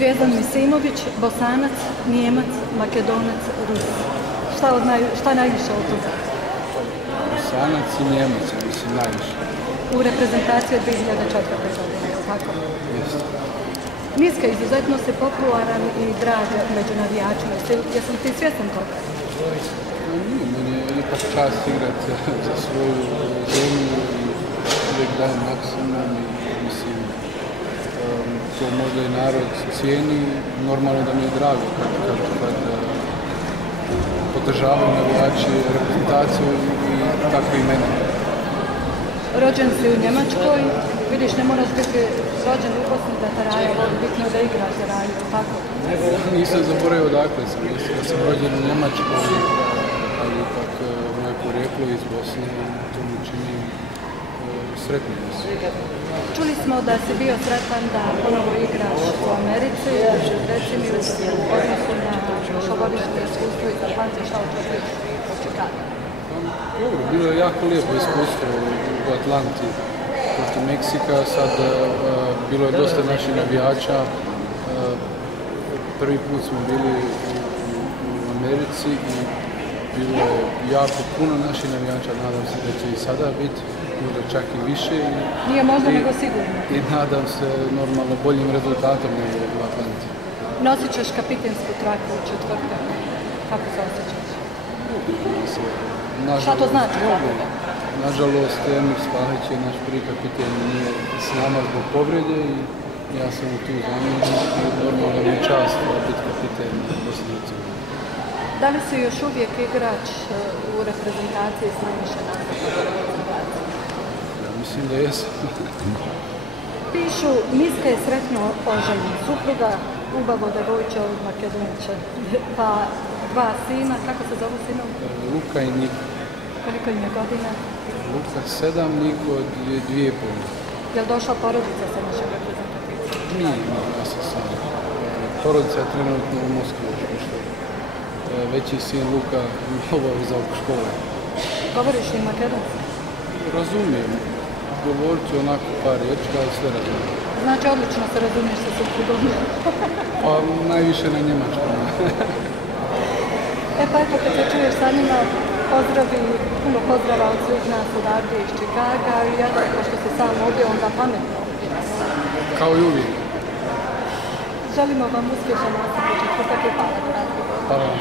Zvijezdan Misimović, Bosanac, Nijemac, Makedonac, Rus. Šta najviše od toga? Bosanac i Nijemac, mislim, najviše. U reprezentaciji od 2004. godine, je li tako? Jeste. Miska izuzetno se popularan i drag među navijačima. Jesam ti svjestan toga? Nije, meni je ipak čast igrati za svoju zemlju i uvijek dajem maksimum i mislim, to možda i narod cijeni. Normalno da mi je drago kad podržavaju navijači reprezentaciju i tako i mene. Rođen si u Njemačkoj, vidiš, ne moraš biti rođen u Bosni da te raje, bitno je da igraš za raje, tako? Nisam zaboravio odakle sam, ja sam rođen u Njemačkoj, ali ipak moje porijeklo iz Bosne, to mi čini sretnim. Čuli smo da si bio sretan da ponovo igraš u Americi, reci mi u odnosu na prošlogodišnje iskustvo iz Atlante, šta očekuješ od Chicaga? Dobro, bilo je jako lijepo iskustvo u Atlanti protiv Meksika, sad bilo je dosta naših navijača, prvi put smo bili u Americi i bilo je jako puno naših navijača, nadam se da će i sada biti, možda čak i više. Nije možda, nego sigurno. I nadam se normalno boljim rezultatom nego u Atlanti. Nosit ćeš kapitensku traku u četvrtak, kako se osjećaš? Šta to znači? Nažalost, Emir Spahić je naš prvi kapiten, nije s nama zbog povrede i ja sam tu zamijenjen i normalno mi je čast biti kapiten Bosne i Hercegovine. Da li si još uvijek igrač u reprezentaciji s najviše nastupa u reprezentaciji? Ja mislim da jesam. Pišu, Miska je sretno oženjen, supruga Ubavo Devojča od Makedonče, pa dva sina, kako se zovu sinovi? Luka i Niko. Koliko im je godina? Luka 7, Niko 2,5. Je li došla porodica sa našeg reprezentativca? Nije, ja sam sam. Porodica je trenutno u Moskvi, što veći sin Luka obaveza oko škole. Govoriš li makedonski? Razumijem. Govorit ću onako par riječka, ali sve razumijem. Znači, odlično se razumiješ sa suprugom. Pa najviše na njemačkom. Pa eto, kad se čuješ sa njima, pozdravi, puno pozdrava od svih nas odavde iz Chicaga i ja da, pošto si sam ovdje, onda pametno ovdje. Kao i uvijek. Želimo vam uspješan nastup u četvrtak i hvala na razgovoru. Hvala vam.